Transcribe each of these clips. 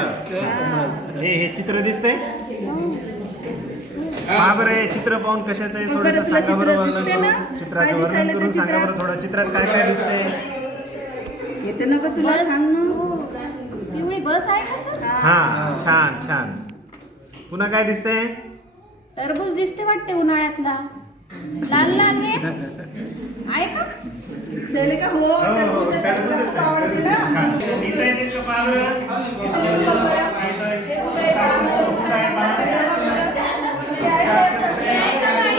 हे हे चित्र दिसतंय पहा बरं हे चित्र पाहून कशाचं आहे? थोडंसं सांगा बरं चित्र वर्णन दिसते चित्राचं वर्णन करून सांगा? बरं थोडं चित्रात काय काय दिसतंय? येते ना ग तुला सांग? ना हो. बस आहे का सर? हा छान छान. पुन्हा काय दिसतंय? टरबूज दिसते वाटते उन्हाळ्यातला. लाल लाल हे. आहे का? सैले का हो हो, टरबूजाचं आहे. आवडते ना? छान. का? इथं आहे. हे आहे का बाई?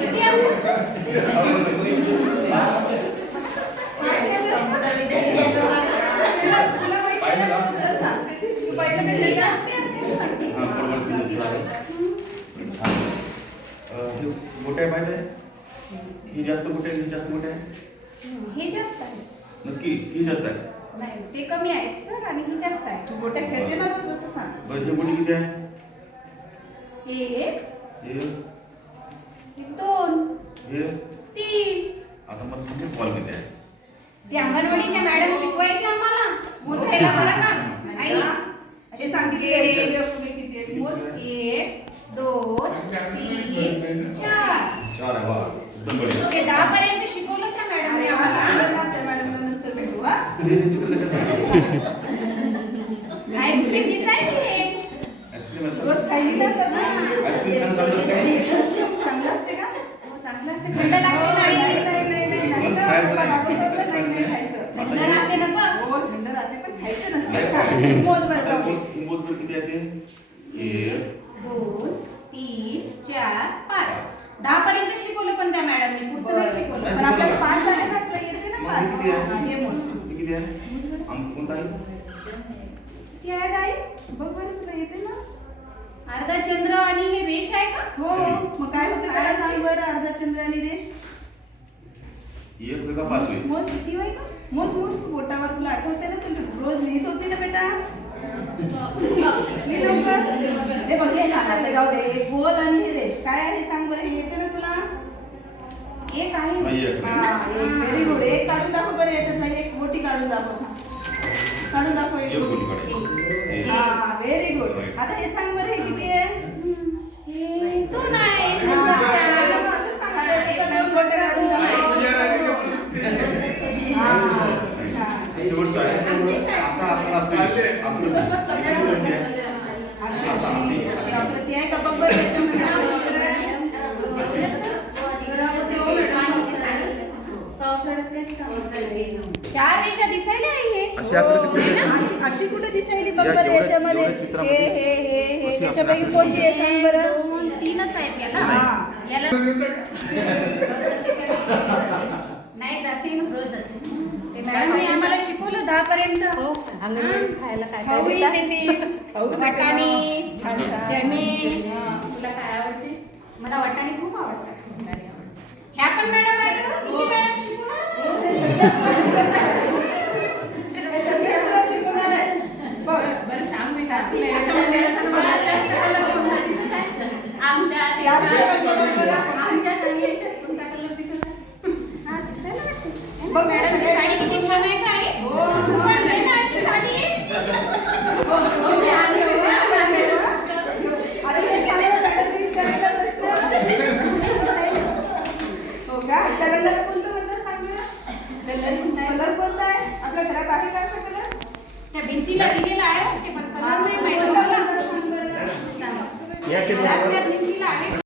किती असतात सर? तुला माहिती आहे ना? तुला सांग. तू पहिलं काय किती लिहिलं? असते असेल वाटते. हा, परवा दिवशी आहे. छान. अं, हे मोठे आहे माहिती आहे? ही जास्त मोठे आहे ही जास्त मोठे आहे हे जास्त आहे. नक्की ही जास्त आहे? नाही ते कमी आहेत सर आणि हे जास्त आहे. तू गोट्या खेळते ना ग, तर सांग. बरं हे मोठी किती आहे? हे एक, हे? हे दोन हे? तीन. आता मला सांगा बॉल किती आहे. ते अंगणवाडीच्या मॅडम शिकवायचे आम्हाला मोजायला बरं का? आई. हे सांगितले एक, फुले किती आहेत मोज. एक तीन चार. चार आहे वा एकदम बढिया. ते दहा पर्यंत शिकवलं त्या मॅडमने आणि आम्हाला आम्हाला ना त्या मॅडमला नंतर भेटू हा. हे हे चित्र कशाचं आहे आईस्क्रीम दिसायली हे. आईस्क्रीम आहे रोज खायली जातात ना. आईस्क्रीम खाणं चांगलं असते का? हो, चांगलं असं थंड लागते ना नाही, आई नाही, नाही, नाही, नाही, पण नाही. खायचं नाही. अगोदर तर नाही, नाही खायचं. थंड राहते ना ग. हो, थंड राहते, पण खायचं नाही नसतं. आता जाऊ दे. मोज- बरं किती आहे ते? एक. दोन. तीन चार पाच दहा पर्यंत शिकवलं पण त्या मॅडमने पुढचं नाही शिकवलं पण आपल्याला पाच झाले ना, तुला येते ना पाच. हे किती आहे? हा, हे मोज. हे किती आहे अंक कोणता आहे किती आहे गाई बघ बरं, तुला येते ना? अर्धा चंद्र आणि हे रेष आहे का हो, मग काय होते त्याला सांग बरं, अर्धा चंद्र आणि रेष. एक का पाच होईल मोज, किती होय का मोज, मोज. तू बोटावर तुला आठवते ना तू रोज लिहित होती ना बेटा. हे बघ हे सांग आता जाऊ दे एक गोल आणि हे रेष काय आहे सांग बरं हे येते ना तुला एक आहे नाही एक हा एक व्हेरी गुड एक काढून दाखव बरं याच्यातला एक मोठी काढून दाखव काढून दाखव एक. हा व्हेरी गुड आता हे सांग बरं हे किती आहे? हे दोन आहे हा, चला मग असं सांग आता याच्यातल्या दोन गोट्या काढून दाखव. हा, छान. शेवटचं आहे असा आपण असतो आकृती आकृती म्हणजे अशी अशी अशी आकृती आहे का बघ बरं याच्यामध्ये चित्र आहे. पावसाळ्यात तेच काम असेल. चार रेषा दिसायला आहे हे. अशी कुठे दिसायली बघ याच्यामध्ये? हे हे हे हे याच्यापैकी कोणती आहे सांग बरं? दोन तीनच आहेत याला. याला नाही जाते ना रोज जाते ते मॅडमने आम्हाला शिकवलं दहा पर्यंत हो खायला काय खाऊ काय का? देते खाऊ देते वाटाणे ना. छान, छान. चणे हा. तुला काय आवडते मला वाटाणे खूप आवडतात. ह्या पण मॅडम आहे का? किती मॅडम शिकवणार हे. बरं सांग बेटा तुला याच्यामध्ये जास्त? आमच्या त्याच्यात, पण बरोबर आहे. आमच्या आणि याच्यात कोणता कलर दिसत आहे? हा, दिसायला वाटते. बघ, मॅडमची सगळे- साडी किती छान आहे का आई? हो. तू पण घे ना अशी साडी. हो, मी आणली होती, आम्ही आणली होती. आता हे सांगा मॅडमने विचारलेला प्रश्न. हो का? त्या रंगाला कोणतं म्हणतात सांग बरं? कलर कोणता आहे? कलर कोणता आहे आपल्या घरात आहे का असा कलर त्या भिंतीला दिलेला आहे ते पण कलर नाही माहिती सांग बरं त्या भिंतीला आहे